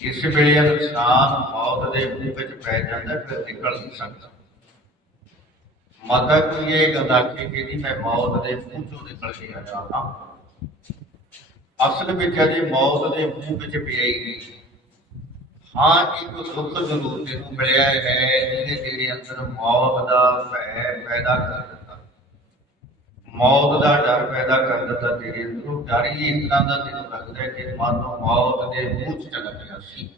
ਇਸ ਵੇਲੇ ਇਨਸਾਨ ਮੌਤ ਦੇ ਮੂੰਹ ਵਿੱਚ ਪੈ ਜਾਂਦਾ, ਫਿਰ ਨਿਕਲ ਨਹੀਂ ਸਕਦਾ। ਮਾਤਾ ਕੋਈ ਇਹ ਗੱਲ ਆਖੇ ਕਿ ਜੀ ਮੈਂ ਮੌਤ ਦੇ ਮੂੰਹ ਚੋਂ ਨਿਕਲ ਕੇ ਆਇਆ ਹਾਂ ਅਸਲ ਵਿੱਚ ਅਜੇ ਮੌਤ ਦੇ ਮੂੰਹ ਵਿੱਚ ਪਿਆ ਹੀ ਨਹੀਂ। ਹਾਂ, ਇੱਕ ਸੁੱਖ ਜ਼ਰੂਰ ਤੈਨੂੰ ਮਿਲਿਆ ਹੈ, ਜਿਹਨੇ ਤੇਰੇ ਅੰਦਰ ਮੌਤ ਦਾ ਭੈ ਪੈਦਾ ਕਰ ਦਿੱਤਾ। ਮੌਤ ਦਾ ਡਰ ਪੈਦਾ ਕਰ ਦਿੱਤਾ ਤੇਰੇ ਅੰਦਰ। ਡਰ ਹੀ ਇਸ ਤਰ੍ਹਾਂ ਦਾ ਤੈਨੂੰ ਹੈ ਕਿ ਮਾਨੋ ਮੌਤ ਦੇ ਮੂੰਹ 'ਚ ਚਲਾ ਗਿਆ ਸੀ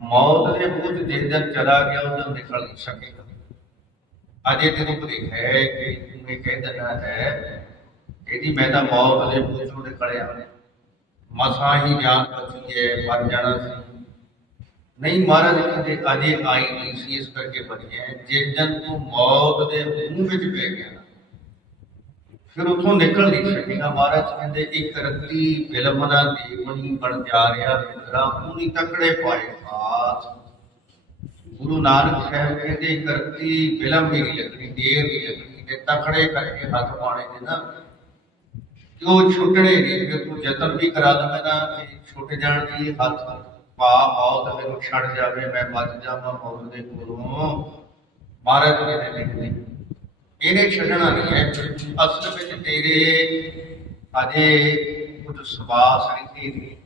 ਮੌਤ ਦੇ ਮੂੰਹ 'ਚ ਜਿਸ ਦਿਨ ਚਲਾ ਗਿਆ ਉਦੋਂ ਨਿਕਲ ਨਹੀਂ ਸਕੇਗਾ ਅਜੇ ਤੈਨੂੰ ਭੁਲੇਖ ਹੈ ਕਿ ਤੂੰ ਇਹ ਕਹਿ ਦਿੰਦਾ ਹੈ ਇਹਦੀ ਮੈਂ ਤਾਂ ਮੌਤ ਦੇ ਮੂੰਹ 'ਚੋਂ ਨਿਕਲਿਆ ਮਸਾਂ ਹੀ ਜਾਨ ਬਚੀ ਹੈ ਮਰ ਜਾਣਾ ਸੀ ਨਹੀਂ ਮਹਾਰਾਜ ਕਹਿੰਦੇ ਅਜੇ ਆਈ ਨਹੀਂ ਸੀ ਇਸ ਕਰਕੇ ਬਚਿਆ ਜਿਸ ਦਿਨ ਤੂੰ ਮੌਤ ਦੇ ਮੂੰਹ ਵਿੱਚ ਪੈ ਗਿਆ ਫਿਰ ਉਥੋਂ ਨਿਕਲ ਨਹੀਂ ਸਕੇਗਾ ਮਹਾਰਾਜ ਕਹਿੰਦੇ ਇੱਕ ਰੱਤੀ ਬਿਲਮ ਦਾ ਦੇਵਣੀ ਬਣ ਜਾ ਰਿਹਾ ਮਿੱਤਰਾ, ਪੂਰੀ ਤਕੜੇ ਪਾਏ ਖਾਸ ਗੁਰੂ ਨਾਨਕ ਸਾਹਿਬ ਕਹਿੰਦੇ ਇੱਕ ਰੱਤੀ ਬਿਲਮ ਵੀ ਨਹੀਂ ਲੱਗਣੀ ਦੇਰ ਵੀ ਲੱਗਣੀ ਤੇ ਤਕੜੇ ਕਰਕੇ ਹੱਥ ਪਾਣੇ ਨੇ ਨਾ। ਜੋ ਛੁੱਟਣੇ ਨਹੀਂ ਜੇ ਤੂੰ ਯਤਨ ਵੀ ਕਰਾ ਦਵੇਂ ਨਾ ਛੁੱਟ ਜਾਣ ਦੀ ਹੱਥ ਪਾ ਮੌਤ ਮੈਨੂੰ ਛੱਡ ਜਾਵੇ, ਮੈਂ ਬਚ ਜਾਵਾਂ ਮੌਤ ਦੇ ਕੋਲੋਂ। ਮਹਾਰਾਜ ਜੀ ਨੇ ਲਿਖਦੇ ਇਹਨੇ ਛੱਡਣਾ ਨਹੀਂ ਹੈ। ਅਸਲ ਵਿੱਚ ਤੇਰੇ ਅਜੇ ਕੁਝ ਸਵਾਸ ਰਹਿੰਦੇ ਨੇ,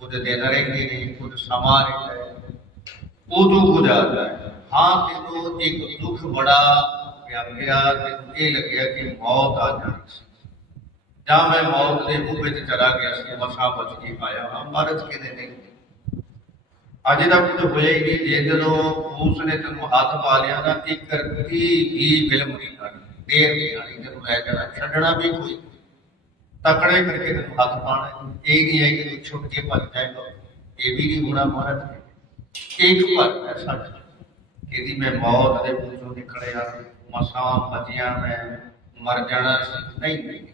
ਕੁਝ ਦਿਨ ਰਹਿੰਦੇ ਨੇ, ਕੁਝ ਸਮਾਂ ਰਹਿੰਦਾ ਹੈ। ਉਦੋਂ ਗੁਜ਼ਾਰਦਾ ਹੈ। ਹਾਂ, ਤੈਨੂੰ ਇੱਕ ਦੁੱਖ ਬੜਾ ਵਿਆਪਿਆ ਤੈਨੂੰ ਇਹ ਲੱਗਿਆ ਕਿ ਮੌਤ ਆ ਜਾਣੀ ਸੀ। ਜਾਂ ਮੈਂ ਮੌਤ ਦੇ ਮੂੰਹ ਵਿੱਚ ਚਲਾ ਗਿਆ ਸੀ ਮਸਾ ਬਚ ਕੇ ਆਇਆ ਹਾਂ ਮਹਾਰਾਜ ਕਹਿੰਦੇ ਨੇ ਅਜੇ ਤਾਂ ਕੁਝ ਹੋਇਆ ਹੀ ਨਹੀਂ। ਜੇ ਜਦੋਂ ਉਸ ਨੇ ਤੈਨੂੰ ਹੱਥ ਪਾ ਲਿਆ ਨਾ, ਇੱਕ ਰੱਤੀ ਵੀ ਫਿਲਮ ਨਹੀਂ ਦੇਰ ਨਹੀਂ ਆਣੀ, ਤੈਨੂੰ ਲੈ ਜਾਣਾ ਛੱਡਣਾ ਵੀ ਕੋਈ ਤਕੜੇ ਕਰਕੇ ਤੈਨੂੰ ਹੱਥ ਪਾਣਾ ਇਹ ਨਹੀਂ ਹੈ ਕਿ ਤੂੰ ਛੁੱਟ ਕੇ ਭੱਜ ਜਾਏਗਾ ਇਹ ਵੀ ਨਹੀਂ ਹੋਣਾ ਮਹਾਰਾਜ ਇੱਕ ਭੱਜ ਹੈ ਸੱਚ ਇਹਦੀ ਮੈਂ ਮੌਤ ਦੇ ਮੂੰਹ ਨਿਕਲਿਆ, ਮਸਾਂ ਬਚਿਆ ਮੈਂ, ਮਰ ਜਾਣਾ ਸੀ। ਨਹੀਂ ਨਹੀਂ।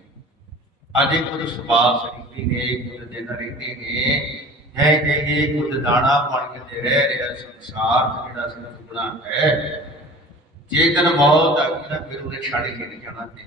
ਅਜੇ ਕੁਝ ਸਵਾਸ ਰਹਿੰਦੇ ਨੇ ਕੁਝ ਦਿਨ ਰਹਿੰਦੇ ਨੇ। ਹੈ ਕਿ ਇਹ ਕੁਝ ਦਾਣਾ ਬਣ ਕੇ ਰਹਿ ਰਿਹਾ ਸੰਸਾਰ ਜਿਹੜਾ ਸਿਰਫ ਹੈ। ਜੇ ਦਿਨ ਮੌਤ ਆ ਗਈ ਨਾ ਫਿਰ ਉਹਨੇ ਛੱਡ ਕੇ ਨਹੀਂ ਜਾਣਾ ਤੇ।